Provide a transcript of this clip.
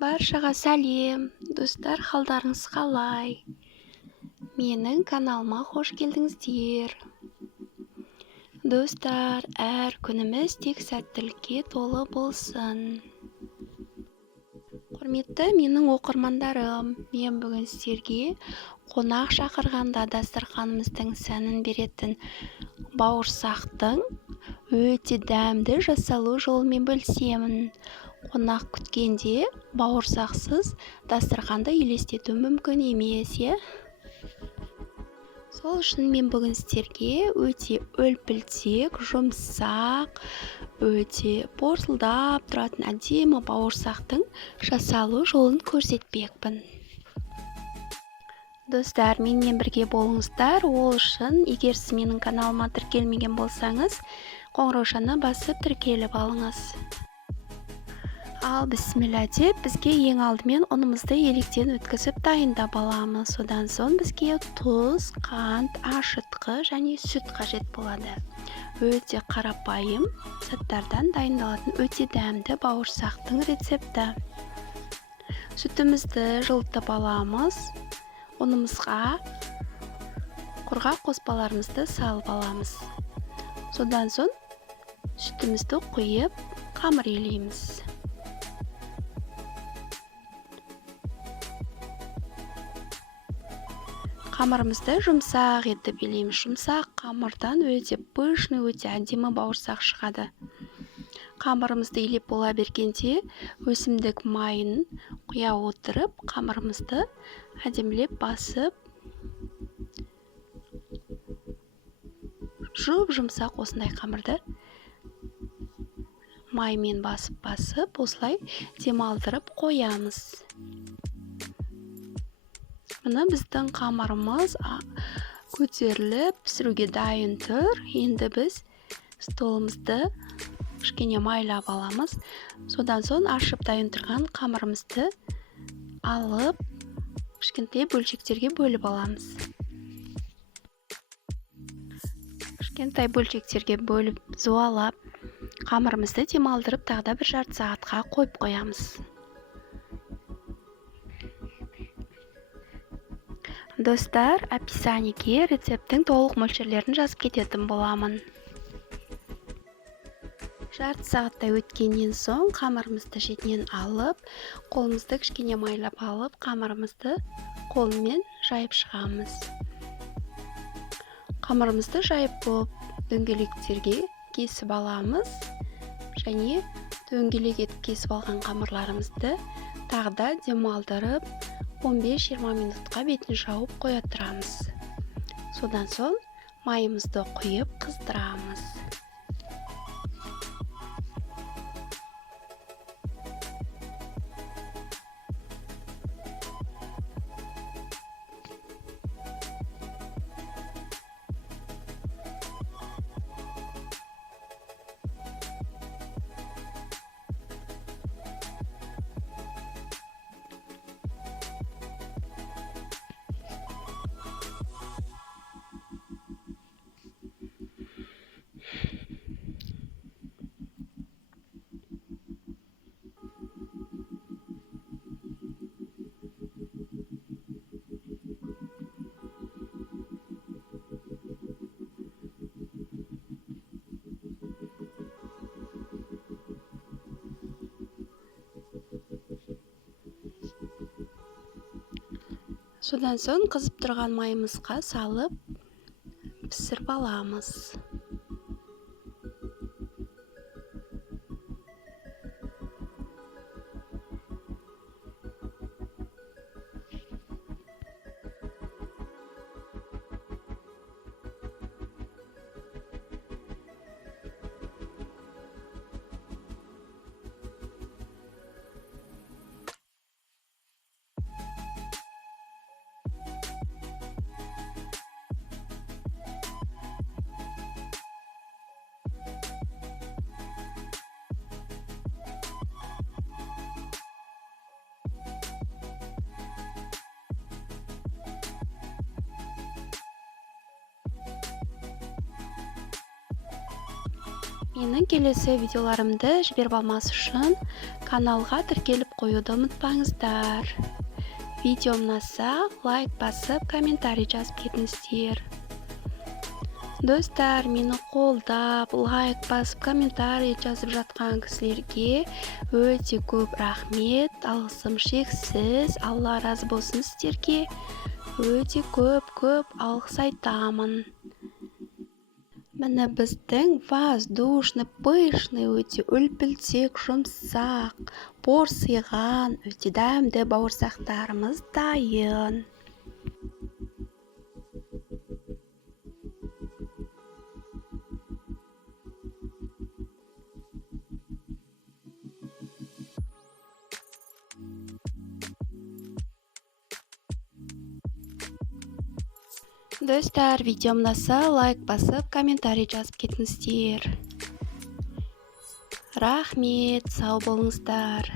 Баршаға сәлем, достар, қалдарыңыз қалай? Менің каналыма қош келдіңіздер. Достар, әр күніміз тек сәттілікке толы болсын. Құрметті менің оқырмандарым, мен бүгін сіздерге қонақ шақырғанда дастарханымыздың сәнін беретін бауырсақтың өте дәмді жасалу жолымен бөлісемін. Қонақ күткенде бауырсақсыз дастарханды елестету мүмкін емес, Сол үшін мен бүгін сіздерге өте үлпілдек, жұмсақ, өте борсылдап тұратын әдемі бауырсақтың жасалу жолын көрсетпекпін. Достар, менімен бірге болыңыздар. Ол үшін, егер сіз менің каналыма тіркелмеген болсаңыз, қоңыраушаны басып тіркеліп алыңыз. Ал бісміллә деп, бізге ең алдымен ұнымызды електен өткізіп дайындап аламыз. Содан соң бізге тұз, қант, ашытқы және сүт қажет болады. Өте қарапайым заттардан дайындалатын өте дәмді бауырсақтың рецепті. Сүтімізді жылытып аламыз. Ұнымызға құрғақ қоспаларымызды салып аламыз. Содан соң сүтімізді құйып қамыр елейміз. Қамырымызды жұмсақ етіп елейміз. Жұмсақ қамырдан өте пышный, өте әдемі бауырсақ шығады. Қамырымызды елеп бола бергенде өсімдік майын құя отырып, қамырымызды әдемілеп басып, жұмсақ осындай қамырды маймен басып, осылай демалдырып қоямыз. Мына біздің қамырымыз көтеріліп, пісіруге дайын тұр. Енді біз столымызды кішкене майлап аламыз. Содан соң ашып дайын тұрған қамырымызды алып, кішкентай бөлшектерге бөліп аламыз. Кішкентай бөлшектерге бөліп, зуалап, қамырымызды демалдырып, тағы да бір жарты сағатқа қойып қоямыз. Достар, описаниеге рецепттің толық мөлшерлерін жазып кететін боламын. Жарты сағаттай өткеннен соң қамырымызды шетінен алып, қолымызды кішкене майлап алып, қамырымызды қолмен жайып шығамыз. Қамырымызды жайып болып, дөңгелектерге кесіп аламыз. Және дөңгелек етіп кесіп алған қамырларымызды тағы да демалдырып, 15-20 минутқа бетін жауып қоя тұрамыз. Содан соң майымызды құйып қыздырамыз. Содан соң қызып тұрған майымызға салып, пісіріп аламыз. Менің келесі видеоларымды жіберіп алмас үшін каналға тіркеліп қоюды ұмытпаңыздар. Видео ұнаса, лайк басып, комментарий жазып кетіңіздер. Достар, мені қолдап, лайк басып, комментарий жазып жатқан кісілерге өте көп рахмет, алғысым шексіз, Алла разы болсын сіздерге. Өте көп алғыс айтамын. Міне біздің воздушный, пышный, өте үлпілдек, жұмсақ, порсиған, өте дәмді бауырсақтарымыз дайын. Достар, видео ұнаса, лайк басып, комментарий жазып кетіңіздер. Рахмет, сау болыңыздар.